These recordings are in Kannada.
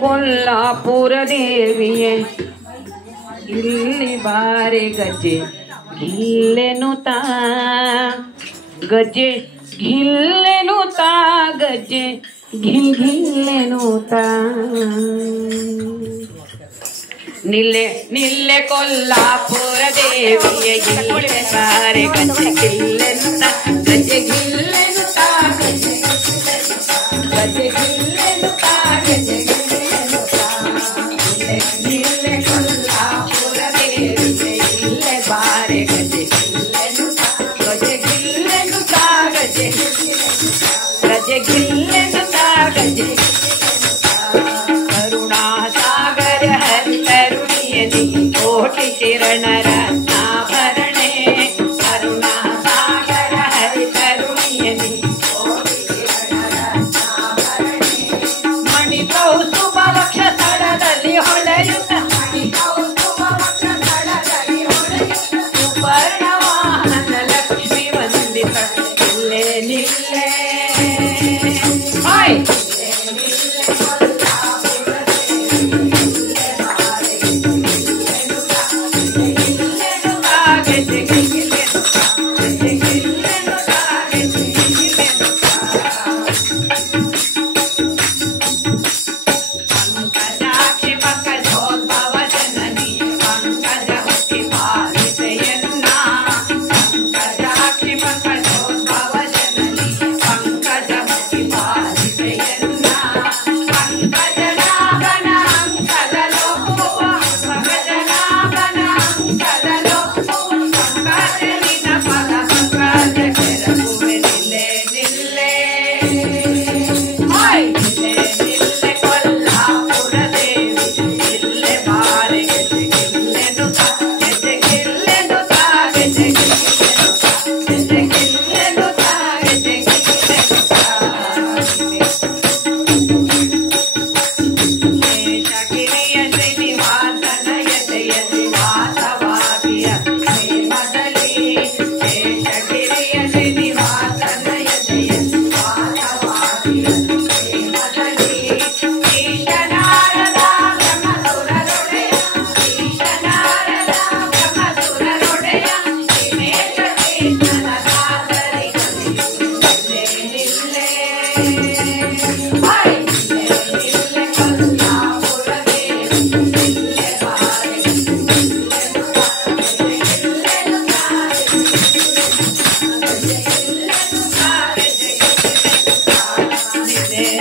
ಕೊಲ್ಲಾಪುರ ದೇವಿಯೇ ಇಲ್ಲಿ ಬಾರೆ ಗಜ್ಜೆ ಗಿಲ್ಲೆನುತಾ ಗಜ್ಜೆ ಗಿಲ್ಲೆನುತಾ ಗಜ್ಜೆ ಗಿಲ್ಲೆನುತಾ ನಿಲ್ಲೆ ನಿಲ್ಲೆ ಕೊಲ್ಲಾಪುರ ದೇವಿಯೇ ಇಲ್ಲಿ ಬಾರೆ ಗಜ್ಜೆ ಗಿಲ್ಲೆನುತಾ ಗಜ್ಜೆ ಗಿಲ್ಲೆನುತಾ ಗಜ್ಜೆ ಗಿಲ್ಲೆನುತಾ ಗಜ್ಜೆ ಗಿಲ್ಲೆನುತಾ ನಿಲ್ಲೆ ಕೊಲ್ಲಾಪುರ ದೇವಿಯೇ ಇಲ್ಲಿ ಬಾರೆ ಗಜ್ಜೆ ಗಿಲ್ಲೆನುತಾ ಗಜ್ಜೆ ಗಿಲ್ಲೆನುತಾ ಗಜ್ಜೆ ಗಜ್ಜೆ ಗಿಲ್ಲೆನುತಾ ಗಜ್ಜೆ ಕರುಣಾ ಸಾಗರ ಹರಿ ತರುಣಿಯದಿ ಕೋಟಿ ಶರಣರ ಆಭರಣೆ ಕರುಣಾ ಸಾಗರ ಹರಿ ತರುಣಿಯದಿ ಕೋಟಿ ಶರಣರ ಆಭರಣೆ ಮಣಿ ಕೌಸ್ತುಭ ವಕ್ಷ ಸ್ಥಳದಲ್ಲಿ ಹೊಳೆಯುತ್ತ ಮಣಿ ಕೌಸ್ತುಭ ವಕ್ಷ ಸ್ಥಳದಲ್ಲಿ ಹೊಳೆಯುತ್ತ ಸುವರ್ಣ ವಾಹನ ಲಕ್ಷ್ಮಿ ವಂದಿತ ನಿಲ್ಲೆ ನಿಲ್ಲೆ ಹಾಯ್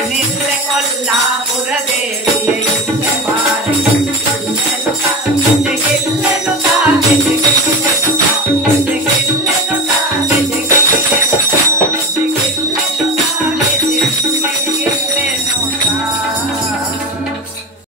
ನಿಲ್ಲೆ ಕೊಲ್ಲಾಪುರ ದೇವಿ